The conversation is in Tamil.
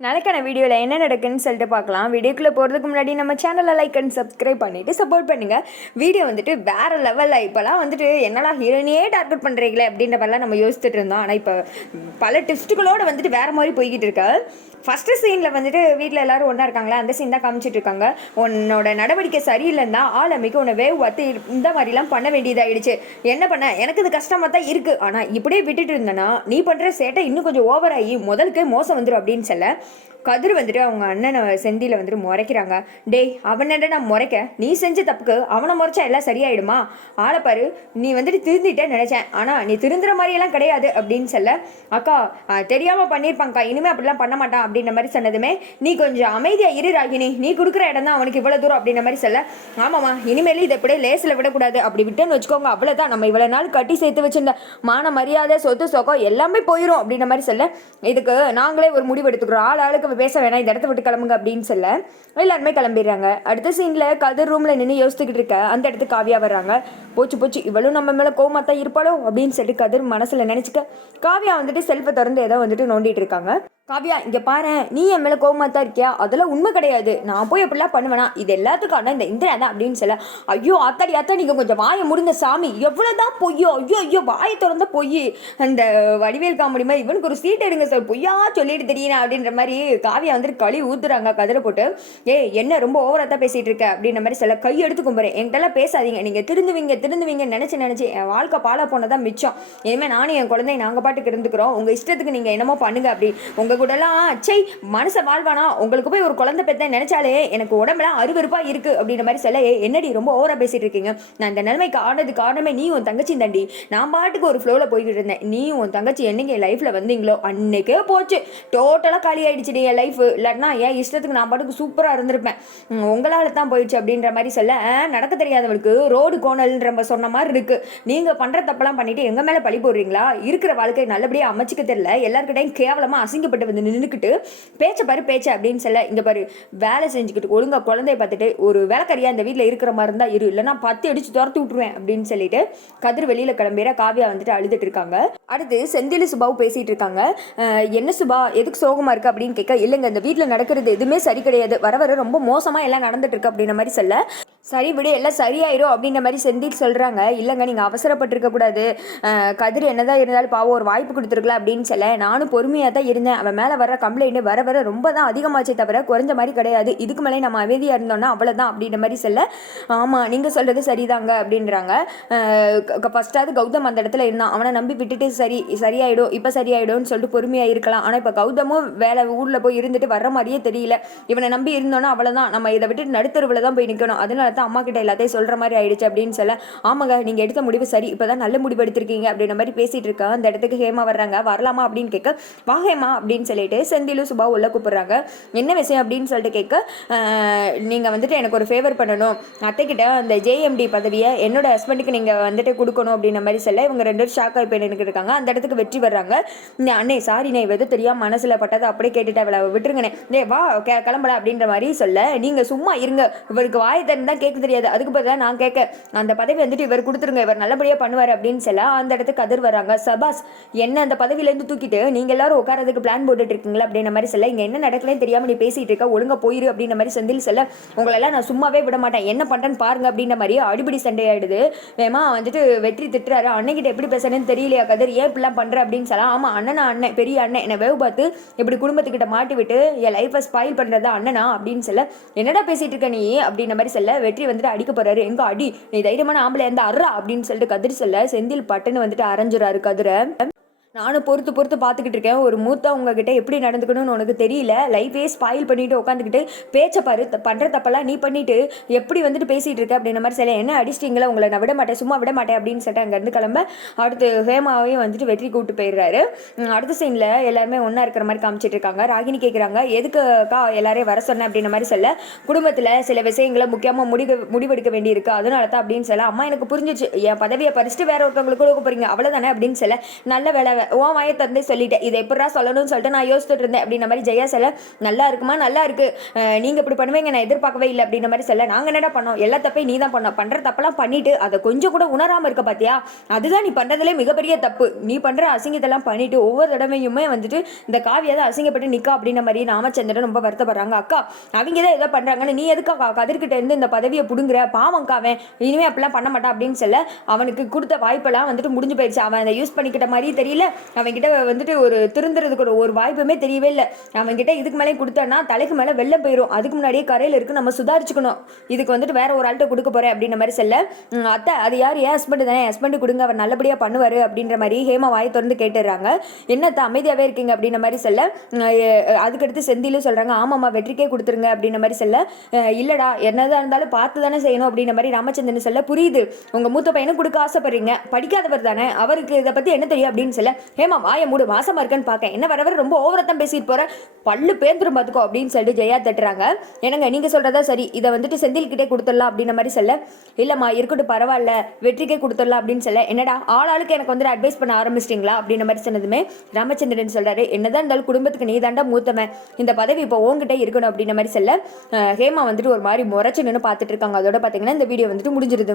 நாளைக்கான வீடியோவில் என்ன நடக்குன்னு சொல்லிட்டு பார்க்கலாம். வீடியோக்குள்ளே போகிறதுக்கு முன்னாடி நம்ம சேனலை லைக் அண்ட் சப்ஸ்கிரைப் பண்ணிவிட்டு சப்போர்ட் பண்ணுங்கள். வீடியோ வந்துட்டு வேறு லெவலில் இப்போலாம் வந்துட்டு என்னடா ஹீரோயினியே டார்கெட் பண்ணுறீங்களே அப்படின்ற மாதிரிலாம் நம்ம யோசிச்சுட்டு இருந்தோம். ஆனால் இப்போ பல டிஸ்ட்டுகளோடு வந்துட்டு வேறு மாதிரி போய்கிட்டு இருக்கா. ஃபஸ்ட்டு சீனில் வந்துட்டு வீட்டில் எல்லோரும் ஒன்றா இருக்காங்களா, அந்த சீன் தான் காமிச்சிட்டு இருக்காங்க. உன்னோட நடவடிக்கை சரியில்லைன்னா ஆளமைக்கு உன்னை வேவ் பார்த்து இந்த மாதிரிலாம் பண்ண வேண்டியதாகிடுச்சு. என்ன பண்ண எனக்கு இது கஷ்டமாக தான் இருக்குது. ஆனால் இப்படியே விட்டுட்டு இருந்தேன்னா நீ பண்ணுற சேட்டை இன்னும் கொஞ்சம் ஓவராகி முதலுக்கே மோசம் வந்துடும் அப்படின்னு சொல்ல கதிர் வந்துட்டு அவங்க அண்ணனை செந்தியில் வந்துட்டு முறைக்கிறாங்க. டேய் அவனட நான் முறைக்க, நீ செஞ்ச தப்புக்கு அவனை முறைச்சா எல்லாம் சரியாயிடுமா? ஆளைப்பாரு, நீ வந்துட்டு திருந்திட்டே நினைச்சேன், ஆனால் நீ திருந்துற மாதிரியெல்லாம் கிடையாது அப்படின்னு சொல்ல அக்கா தெரியாமல் பண்ணியிருப்பாங்க்கா, இனிமேல் அப்படிலாம் பண்ண மாட்டான் அப்படின்ற மாதிரி சொன்னதுமே நீ கொஞ்சம் அமைதியாக இரு ராகினி, நீ கொடுக்குற இடம் தான் அவனுக்கு இவ்வளோ தூரம் அப்படின்ற மாதிரி சொல்ல ஆமாம்மா இனிமேல் இதை எப்படியே லேசில் விடக்கூடாது, அப்படி விட்டுன்னு வச்சுக்கோங்க அவ்வளோதான், நம்ம இவ்வளோ நாள் கட்டி சேர்த்து வச்சிருந்த மான மரியாதை சொத்து சொக்கம் எல்லாமே போயிடும் அப்படின்ற மாதிரி சொல்ல இதுக்கு நாங்களே ஒரு முடிவு எடுத்துக்கிறோம், ஆளுக்கு பேச வேணாம், இந்த இடத்த விட்டு கிளம்புங்க அப்படின்னு சொல்ல எல்லாருமே கிளம்பிடுறாங்க. அடுத்த சீன்ல கதிர் ரூம்ல நின்று யோசிச்சுக்கிட்டு இருக்க அந்த இடத்துக்கு காவியா வர்றாங்க. போச்சு இவளும் நம்ம மேல கோவமா தான் இருப்பாளோ அப்படின்னு சொல்லிட்டு கதிர் மனசுல நினைச்சுக்க காவியா வந்துட்டு செல்ஃபை திறந்து ஏதோ வந்துட்டு நோண்டிட்டு இருக்காங்க. காவியா இங்கே பாரு, நீ என் மேலே கோவமாக தான் இருக்கியா, அதெல்லாம் உண்மை கிடையாது, நான் போய் எப்படிலாம் பண்ணுவேனா, இது எல்லாத்துக்கான இந்த இந்திரா தான் அப்படின்னு சொல்ல ஐயோ அத்தாடி நீங்கள் கொஞ்சம் வாயை முடிந்த சாமி, எவ்வளோதான் பொய்யோ, ஐயோ வாயை திறந்த பொய், அந்த வடிவேல் காமெடி மாதிரி இவனுக்கு ஒரு சீட் எடுங்க சார், பொய்யா சொல்லிட்டு தெரியுனா அப்படின்ற மாதிரி காவியா வந்துட்டு களி ஊத்துறாங்க கதிரை போட்டு. என்ன ரொம்ப ஓவராக தான் பேசிகிட்டு இருக்க அப்படின்ற மாதிரி சொல்ல கை எடுத்து கும்புறேன், என்கிட்டலாம் பேசாதீங்க, நீங்கள் திருந்துவீங்க நினச்சி என் வாழ்க்கை பாலா போனதான் மிச்சம், இனிமேல் நானும் என் குழந்தை நாங்கள் பாட்டுக்கு இருந்துக்கிறோம், உங்கள் இஷ்டத்துக்கு நீங்கள் என்னமோ பண்ணுங்க அப்படி உங்கள் கூடலாம் சை மனசை வாழ்வானா, உங்களுக்கு போய் ஒரு குழந்தை பெற்ற நினைச்சாலே எனக்கு உடம்புலாம் அருவருப்பா இருக்கு அப்படின்ற மாதிரி சொல்ல என்னடி ரொம்ப ஓவரா பேசிட்டு இருக்கீங்க, நான் இந்த நிலைமைக்கு ஆனது காரணமே நீ உன் தங்கச்சி தாண்டி, நான் பாட்டுக்கு ஒரு ஃப்ளோவில் போய்கிட்டு இருந்தேன், நீ உன் தங்கச்சி என்னைக்கு என் லைஃப்ல வந்தீங்களோ அன்னைக்கே போச்சு, டோட்டலாக காலி ஆயிடுச்சு என் லைஃப், இல்லாட்டினா என் இஷ்டத்துக்கு நான் பாட்டுக்கு சூப்பராக இருந்திருப்பேன், உங்களால் தான் போயிடுச்சு அப்படின்ற மாதிரி சொல்ல நடக்க தெரியாதவளுக்கு ரோடு கோணல்ன்ற சொன்ன மாதிரி இருக்கு, நீங்க பண்ற தப்பெல்லாம் பண்ணிட்டு எங்க மேல பழி போடுறீங்களா, இருக்கிற வாழ்க்கை நல்லபடியா அமைச்சிக்க தெரியல, எல்லாருக்கிட்டையும் கேவலமா அசிங்கப்பட்டு வந்து நின்றுக்கிட்டு பேச்ச அப்படின்னு சொல்ல இங்க பாரு வேலை செஞ்சுக்கிட்டு ஒழுங்கா குழந்தைய பார்த்துட்டு ஒரு வேலைக்காரியா இந்த வீட்டில் இருக்கிற மாதிரி இருந்தா இரு, இல்லைன்னா 10 அடிச்சு துரத்து விட்டுருவேன் அப்படின்னு சொல்லிட்டு கதிர் வெளியில கிளம்பிற காவியா வந்துட்டு அழுதுட்டு இருக்காங்க. அடுத்து செந்தில் சுபாவும் பேசிட்டு இருக்காங்க. என்ன சுபா எதுக்கு சோகமா இருக்கு அப்படின்னு கேட்க இல்லைங்க இந்த வீட்டில் நடக்கிறது எதுவுமே சரி கிடையாது, வர ரொம்ப மோசமா எல்லாம் நடந்துட்டு இருக்கு அப்படின்ற மாதிரி சொல்ல சரி விடு எல்லாம் சரியாயிரும் அப்படின்ற மாதிரி செந்தில் சொல்கிறாங்க. இல்லைங்க நீங்கள் அவசரப்பட்டிருக்க கூடாது, கதிர் என்னதான் இருந்தாலும் பாவம் ஒரு வாய்ப்பு கொடுத்துருக்கலாம் அப்படின்னு சொல்ல நானும் பொறுமையாக தான் இருந்தேன், அவன் மேலே வர கம்ப்ளைண்ட் வர ரொம்ப தான் அதிகமாச்சே தவிர குறைஞ்ச மாதிரி கிடையாது, இதுக்கு மேலே நம்ம அமைதியாக இருந்தோம்னா அவ்வளோதான் அப்படின்ற மாதிரி சொல்ல ஆமாம் நீங்கள் சொல்கிறது சரிதாங்க அப்படின்றாங்க. ஃபஸ்ட்டாவது கௌதம் அந்த இடத்துல இருந்தான், அவனை நம்பி விட்டுட்டு சரியாயிடும் இப்போ சரியாயிடும்னு சொல்லிட்டு பொறுமையாக இருக்கலாம், ஆனால் இப்போ கௌதமும் வேலை ஊரில் போய் இருந்துட்டு வர்ற மாதிரியே தெரியல, இவனை நம்பி இருந்தோன்னா அவ்வளோதான், நம்ம இதை விட்டு நடுத்தருவில் தான் போய் நிற்கணும், அதனால அம்மா கிட்ட எல்லாத்தையும் சொல்ற மாதிரி ஆயிடுச்சு அப்படின்னு சொல்ல ஆமாங்க நீங்க எடுத்த முடிவு சரி, இப்பதான் நல்ல முடிவு எடுத்திருக்கீங்க அப்படின்ற மாதிரி பேசிட்டு இருக்க அந்த இடத்துக்கு ஹேமா வர்றாங்க. வரலாமா அப்படின்னு கேட்க வா ஹேமா அப்படின்னு சொல்லிட்டு செந்திலும் சுபா உள்ள கூப்பிடுறாங்க. என்ன விஷயம் அப்படின்னு சொல்லிட்டு கேட்க நீங்க வந்துட்டு எனக்கு ஒரு ஃபேவர் பண்ணணும், அத்தை கிட்ட அந்த ஜேஎம்டி பதவியை என்னோட ஹஸ்பண்டுக்கு நீங்க வந்துட்டு கொடுக்கணும் அப்படின்ற மாதிரி சொல்ல இவங்க 2 பேரும் ஷாக் ஆகி போயிட்டு இருக்காங்க. அந்த இடத்துக்கு வெற்றி வர்றாங்க. அண்ணே சாரி நே எதுவும் தெரியாம மனசுல பட்டதை அப்படியே கேட்டுட்டு அவளை விட்டுருங்கண்ணே, வா கிளம்பல அப்படின்ற மாதிரி சொல்ல நீங்க சும்மா இருங்க, இவருக்கு வாயை தான் கேட்க தெரியாது, அதுக்கு பதிலாக நான் கேட்க அந்த பதவி வந்துட்டு இவர் கொடுத்துருங்க, இவர் நல்லபடியாக பண்ணுவார் அப்படின்னு சொல்ல அந்த இடத்துக்கு கதிர் வராங்க. சபாஸ் என்ன அந்த பதவியிலேருந்து தூக்கிட்டு நீங்கள் எல்லாரும் உட்காரதுக்கு பிளான் போட்டுட்டு இருக்கீங்களா அப்படின்ற மாதிரி சொல்ல இங்கே என்ன நடக்கலன்னு தெரியாமல் நீ பேசிட்டு இருக்க, ஒழுங்கா போயிரு அப்படின்ற மாதிரி செந்தில் சொல்ல உங்களெல்லாம் நான் சும்மாவே விட மாட்டேன், என்ன பண்ணுறேன்னு பாருங்க அப்படின்ற மாதிரி அடிப்படி சண்டை ஆயிடுது. ஏமா வந்துட்டு வெற்றி திட்டுறாரு, அண்ணன்கிட்ட எப்படி பேசுறேன்னு தெரியலையா கதிர், ஏன் இப்படிலாம் பண்ணுற அப்படின்னு சொல்ல ஆமாம் அண்ணன் பெரிய அண்ணன் என்னை வேவு பார்த்து இப்படி குடும்பத்துக்கிட்ட மாட்டி விட்டு என் லைஃப்பை ஸ்பாயில் பண்ணுறதா அண்ணனா அப்படின்னு சொல்ல என்னடா பேசிட்டு இருக்க நீ அப்படின்ற மாதிரி சொல்ல வெற்றி வந்துட்டு அடிக்க போறாரு. எங்க அடி நீ தைரியமான ஆம்பளை இருந்தா அறா அப்படின்னு சொல்லிட்டு கதிர் சொல்ல செந்தில் பட்டுன்னு வந்துட்டு அரைஞ்சுறாரு கதிரை. நானும் பொறுத்து பார்த்துக்கிட்டு இருக்கேன், ஒரு மூத்தவங்க கிட்ட எப்படி நடந்துக்கணும்னு உனக்கு தெரியல, லைஃபே ஸ்பாயில் பண்ணிட்டு உட்காந்துக்கிட்டு பேச்சை பாரு, பண்ணுற தப்பெல்லாம் நீ பண்ணிட்டு எப்படி வந்துட்டு பேசிகிட்டு இருக்க அப்படின்ற மாதிரி சொல்ல என்ன அடிச்சிட்டிங்களா, உங்களை நான் விட மாட்டேன் சும்மா விட மாட்டேன் அப்படின்னு சொல்லிட்டு அங்கேருந்து கிளம்ப அடுத்து ஹேமாவையும் வந்துட்டு வெற்றி கூப்பிட்டு போயிடுறாரு. அடுத்த சீனில் எல்லாருமே ஒன்றா இருக்கிற மாதிரி காமிச்சிட்டு இருக்காங்க. ராகினி கேட்குறாங்க எதுக்குக்கா எல்லாரையும் வர சொன்னேன் அப்படின்ற மாதிரி சொல்ல குடும்பத்தில் சில விஷயங்களை முக்கியமாக முடிவெடுக்க வேண்டியிருக்கு அதனால தான் அப்படின்னு சொல்ல அம்மா எனக்கு புரிஞ்சிச்சு, என் பதவியை பறிச்சுட்டு வேற ஒருத்தவங்களுக்கு கொடுக்க போறீங்க அவ்வளோதானே அப்படின்னு சொல்ல நல்ல வேலை உன் வாயை திறந்தே சொல்லிட்டேன், இதை எப்படா சொல்லணும்னு சொல்லிட்டு நான் யோசிச்சுட்டு இருந்தேன் அப்படின்ற மாதிரி ஜெயா சொல்ல, நல்லா இருக்குமா, நல்லா இருக்கு, நீங்க இப்படி பண்ணுவீங்க நான் எதிர்பார்க்கவே இல்லை அப்படின்ற மாதிரி சொல்ல, நாங்க என்னடா பண்ணோம், எல்லா தப்பையும் நீ தான் பண்ணோம், பண்ற தப்பெல்லாம் பண்ணிட்டு அதை கொஞ்சம் கூட உணராம இருக்க பாத்தியா, அதுதான் நீ பண்றதுல மிகப்பெரிய தப்பு, நீ பண்ற அசிங்கத்தெல்லாம் பண்ணிட்டு ஒவ்வொரு தடவையுமே வந்துட்டு இந்த காவியா தான் அசிங்கப்பட்டு நிக்கா அப்படின்ற மாதிரி ராமச்சந்திரன் ரொம்ப வருத்தப்படுறாங்க. அக்கா அவங்க தான் ஏதோ பண்றாங்கன்னு நீ எதுக்கா கதிர்கிட்ட இருந்து இந்த பதவியை புடுங்குற, பாவம்க்கா அவன் இனிமே அப்படிலாம் பண்ண மாட்டான் அப்படின்னு சொல்ல, அவனுக்கு கொடுத்த வாய்ப்பெல்லாம் வந்துட்டு முடிஞ்சு போயிடுச்சு, அவன் அதை யூஸ் பண்ணிக்கிட்ட மாதிரி தெரியல, அவன்கிட்ட வந்துட்டு ஒரு திருந்துறதுக்கு ஒரு வாய்ப்புமே தெரியவே இல்லை, அவன்கிட்ட இதுக்கு மேலே கொடுத்தான்னா தலைக்கு மேலே வெள்ளம் போயிடும், அதுக்கு முன்னாடியே கரையில் இருக்கு, நம்ம சுதாரிச்சுக்கணும், இதுக்கு வந்துட்டு வேற ஒரு ஆள்கிட்ட கொடுக்க போறேன் அப்படின்ற மாதிரி சொல்ல, அத்தை அது யார், ஏன் ஹஸ்பண்ட் தானே, ஹஸ்பண்ட் கொடுங்க, அவர் நல்லபடியாக பண்ணுவார் அப்படின்ற மாதிரி ஹேமா வாயை திறந்து கேட்டுடுறாங்க. என்னத்த அமைதியாகவே இருக்கீங்க அப்படின்ற மாதிரி சொல்ல, அதுக்கடுத்து செந்திலும் சொல்கிறாங்க, ஆமாம்மா வெற்றிக்கே கொடுத்துருங்க அப்படின்ற மாதிரி சொல்ல, இல்லைடா என்னதான் இருந்தாலும் பார்த்து தானே செய்யணும் அப்படின்ற மாதிரி ராமச்சந்திரன் சொல்ல, புரியுது உங்கள் மூத்த பையனும் கொடுக்க ஆசைப்படுறீங்க, படிக்காதவர் தானே, அவருக்கு இதை பற்றி என்ன தெரியும் அப்படின்னு சொல்ல, ஹேமா வாயை மூடு, மாசமா இருக்கேன்னு பார்க்க, என்ன வரவர் ரொம்ப ஓவரத்தான் பேசிட்டு போகிற, பல்லு பேந்துரும் பார்த்துக்கோ அப்படின்னு சொல்லிட்டு ஜெயா தட்டுறாங்க. என்னங்க நீங்கள் சொல்கிறதா சரி, இதை வந்துட்டு செந்தில்கிட்டே கொடுத்துடலாம் அப்படின்ற மாதிரி சொல்ல, இல்லைம்மா இருக்கட்டும் பரவாயில்ல வெற்றிக்கே கொடுத்துடலாம் அப்படின்னு சொல்ல, என்னடா ஆளாளுக்கு எனக்கு வந்துட்டு அட்வைஸ் பண்ண ஆரம்பிச்சிட்டிங்களா அப்படின்ற மாதிரி சொன்னதுமே ராமச்சந்திரன் சொல்றாரு, என்னதான் இருந்தாலும் குடும்பத்துக்கு நீ தாண்டா மூத்தவன், இந்த பதவி இப்போ உங்ககிட்ட இருக்கணும் அப்படின்ற மாதிரி சொல்ல, ஹேமா வந்துட்டு ஒரு மாதிரி முறைச்சு நின்று பார்த்துட்டு இருக்காங்க. அதோட பார்த்தீங்கன்னா இந்த வீடியோ வந்துட்டு முடிஞ்சிருது.